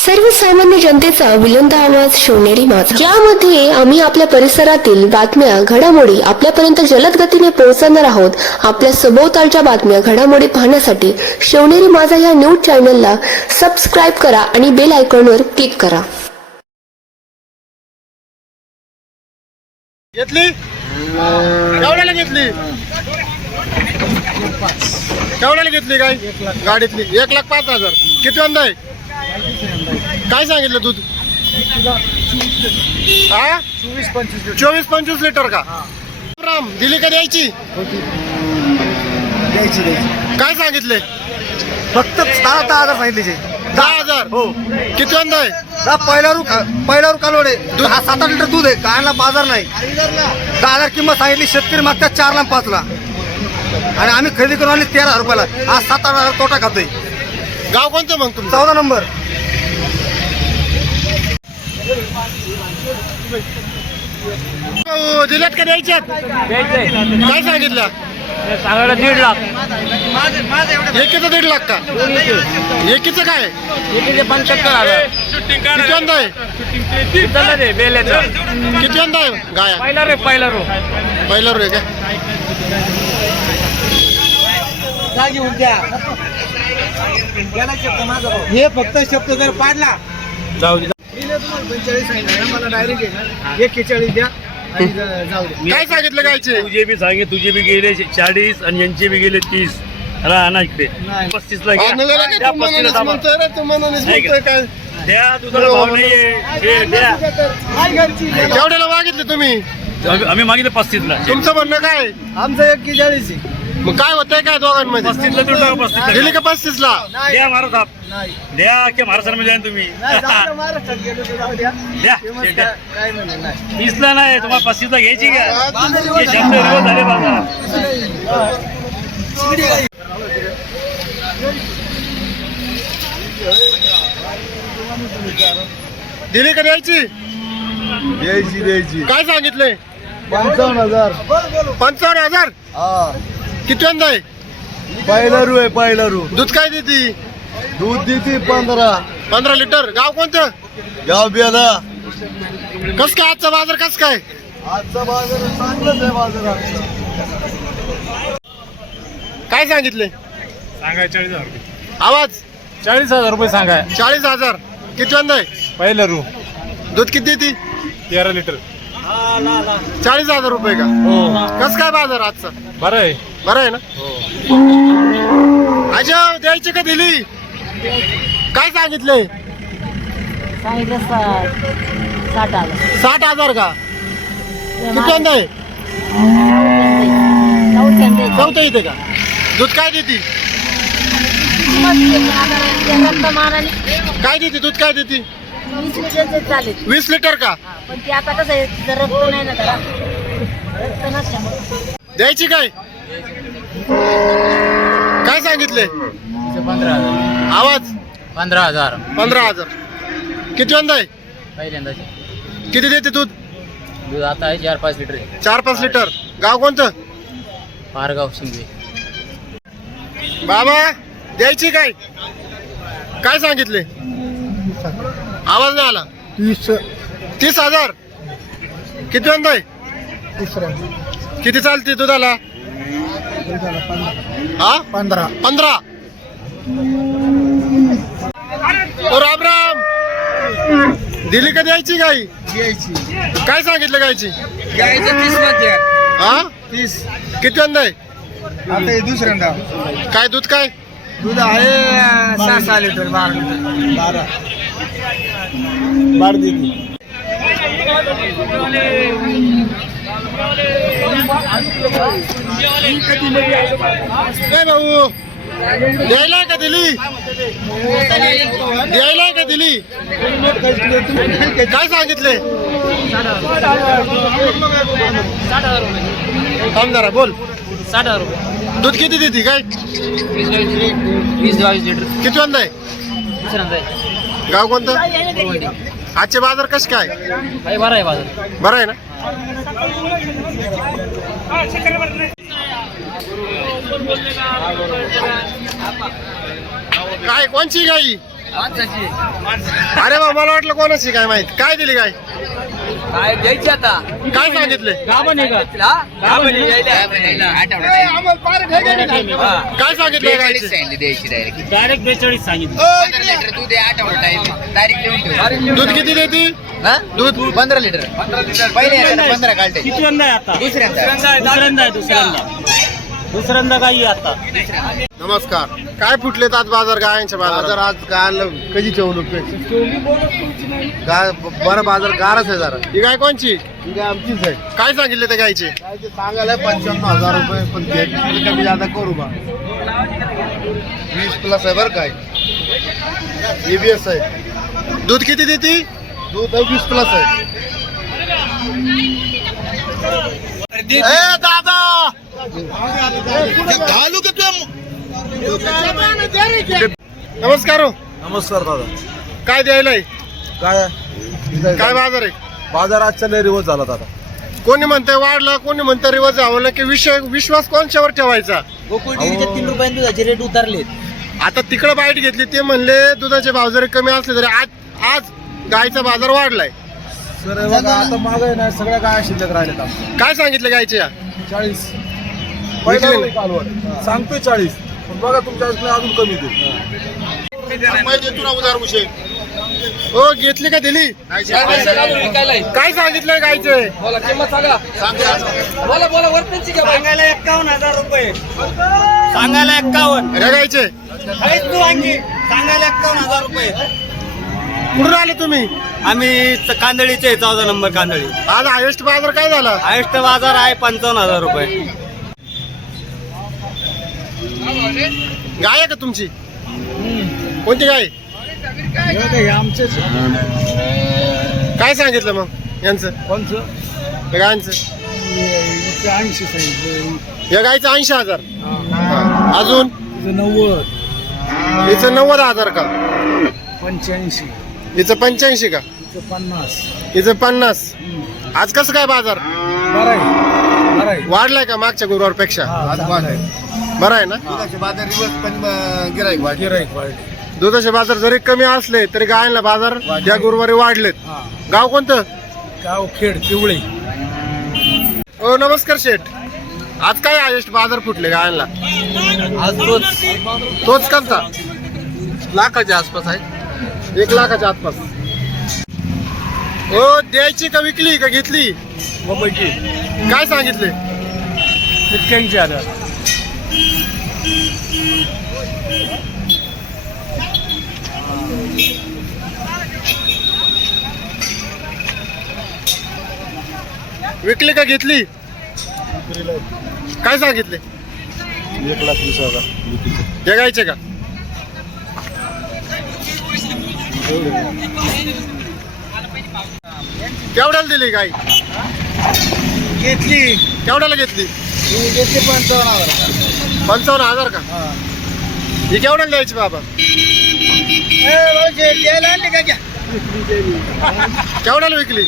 सर्वसामान्य जनतेचा बुलंद आवाज शिवनेरी माझा, ज्यामध्ये आम्ही आपल्या परिसरातील बातम्या घडामोडी आपल्यापर्यंत जलद गतीने पोहोचवणार आहोत। आपल्या सभोवतालच्या बातम्या घडामोडी पाहण्यासाठी शिवनेरी माझा या न्यूज चॅनलला सबस्क्राईब करा आणि बेल आयकॉनवर क्लिक करा। घेतली केवढ्याला घेतली केवढ्याला घेतली काय गाडीतली 1,05,000 किती वंदा आहे काय सांगितलं दूध हा 24-25 लिटर का राम दिली का द्यायची काय सांगितले फक्त 10,000 सांगितले 10,000 हो किती वंदा आहे पहिला रू कालवडे दूध 7-8 लिटर दूध आहे गायला बाजार नाही 10,000 किंमत सांगितली शेतकरी मागतात 4 ला 5 ला आणि आम्ही खरेदी करून आली 13,000 रुपयाला आज 7-8 तोटा खातोय। गाव कोणतं मग तुम्ही 14 नंबर दिल्यात का द्यायच्यात काय सांगितलं सांगायला 1.5 लाख एकीचं 1.5 लाख का एकीचं काय एकीचे 75,000 किती वंदा आहे किती वंदा आहे गाया पहिला रो पहिला रो आहे का हे फक्त शब्द जर पाडला जाऊ दे 45 मला डायरेक्ट आहे ना 41 द्या आणि जाऊ दे। काय सांगितलं गायचे तुझे बी सांगे तुझे बी गेले 40 आणि यांचे बी गेले 30 ना इकडे 35 ला घ्या द्या, 35 ला थांबा. द्या दुधाला भाव नाहीये द्या केवढ्याला मागितले तुम्ही आम्ही मागितलं 35 ला तुमचं म्हणणं काय आमचं 41 आहे मग काय होतंय काय दोघांमध्ये 35 ला देऊन टाका 35 ला दिली का 35 ला द्या महाराज आप नाही द्या की महाराष्ट्रामध्ये जाईन तुम्ही नाही जाऊ दे, महाराष्ट्रात गेलो तर जाऊ द्या द्या किंमत द्या. काय म्हणे नाही 30 ला नाही तुम्हाला 35 ला घ्यायची का हे शब्द विरोध झाले बाबा दिली का द्यायची द्यायची काय सांगितले 55,000 55,000 हा किती वंदा आहे पहिला रू आहे पहिला रू दूध काय देती दूध देते 15 लिटर गाव कोणतं गाव बेला कस काय आजचा बाजार कस काय आजचा बाजार चांगलाच आहे बाजार आजचा काय सांगितले सांगाय 40,000 आवाज 40,000 रुपये सांगाय 40,000 किती वंदा आहे पहिलं रू दूध किती देती 13 लिटर 40,000 रुपये का हो कस काय बाजार आजचा बरं आहे बरं आहे ना अजय द्यायची का दिली काय सांगितले 60,000 का किती वंदा आहे चौथं इथे का दूध काय देती काय देते दूध काय देते 20 लिटर का पण ते आता कसं आहे रक्त नाही ना त्याला रक्त नसल्यामुळे द्यायची काय काय सांगितले 15,000 आवाज 15,000 किती वंदा आहे पहिल्यांदा किती देते दूध दूध आता आहे 4-5 लिटर 4-5 लिटर गाव कोणतं पारगाव शिंदे बाबा द्यायची काय काय सांगितले आवाज नाही आला 30,000 किती वंदा आहे किती चालते दुधाला हा 15 ओ राम राम दिली का द्यायची गाई द्यायची काय सांगितलं गायची द्यायचं 30 मध्ये हा 30 किती वंदा आहे आता हे दुसऱ्यांदा काय दूध काय दूध आहे 6 लिटर 12 देते काय भाऊ द्यायला का दिली द्यायला का दिली काय सांगितले थांब जरा बोल 60,000 रुपये दूध किती देते काय 20-22 लिटर किती वंदा आहे दुसऱ्यांदा आहे गाव कोणतं आजचे बाजार कसे काय काही बरं आहे बाजार बरं आहे ना काय कोणची गाई अरे बा मला वाटलं कोणाची काय माहित. काय दिली गाय? काय द्यायची आता काय सांगितले? काय सांगितलं गायचे? डायरेक्ट 42 सांगितलं. दूध किती देती? दूध 15 लिटर पहिले 15 काढते किती वंदा आहे आता? दुसऱ्यांदा गाई आहे आता. नमस्कार. काय फुटलेत आज बाजार गायांच्या बाजार? आज काल कधी ठेवलो बरं बाजार गारच आहे जरा. ही गाय कोणची? ठीक आहे आमचीच आहे. काय सांगितले त्या गायचे? काय ते सांगायला 95,000 रुपये पण ते कमी जादा करू बा 20+ आहे बरं काय ABS आहे. दूध किती देती? दूध 20+ आहे. दादा नमस्कार हो. नमस्कार दादा. काय द्यायलाय? काय काय बाजार आहे? बाजार आजच्या लय रिवर्स झाला दादा. कोणी म्हणतंय वाढला, कोणी म्हणतंय रिवर्स आवडलं की विश्वास कोणच्यावर ठेवायचा? गोकुळ डेअरीचे 3 रुपयांनी दुधाचे रेट उतरलेत. आता तिकडे बाईट घेतली, ते म्हणले दुधाचे भाव जरी कमी असले तरी आज गायचा बाजार वाढलाय. सर बघा आता मागे नाही सगळ्या गाय शिल्लक राहिल्यात आमच्या. काय सांगितले गायचे? 40 पहिला कालवड सांगतोय 40 पण बघा तुमच्या अजून कमी देऊ. हो घेतली का दिली? काय सांगितलंय गायचे? बोला किंमत सांगा. बोला वरतीची घ्या. सांगायला 51,000 रुपये. सांगायला 51. अरे गायचे तू अंगी सांगायला 51,000 रुपये. कुठून आले तुम्ही? आम्ही कांदळीचे 14 नंबर कांदळी. आज हायेस्ट बाजार काय झाला? हायस्ट बाजार आहे 55,000 रुपये. गाय आहे का तुमची? कोणती गाय? आमचेच काय सांगितलं मग यांचं? कोणचं या गायांचं? 80 सांगितलं. या गायचं 80,000. अजून 90 हिचं 90,000 का? 85 हिचं 85 का? 50 हिचं 50. आज कसं काय बाजार बरं आहे वाढलाय का मागच्या गुरुवारपेक्षा? आज बाद आहे. बरं आहे ना? दुधाचे बाजार रिवर्स पण गिराईक वाढले. दुधाचे बाजार जरी कमी असले तरी गायांना बाजार या गुरुवारी वाढलेत. गाव कोणतं? गाव खेड पिवळे. ओ नमस्कार शेठ. आज काय हायेस्ट बाजार फुटले गायांना? आज तोच कंचा लाखाच्या आसपास आहे. 1 लाखाच्या आसपास. हो द्यायची का विकली का घेतली? मुंबईची काय सांगितले? 81,000. विकली का घेतली? काय सांगितले? 1,20,000. हे गायचे का? केवढ्याला दिली गाय? घेतली केवढ्याला घेतली? 55,000. 55,000 का? ही केवढ्याला द्यायची बाबा? केवढ्याला विकली?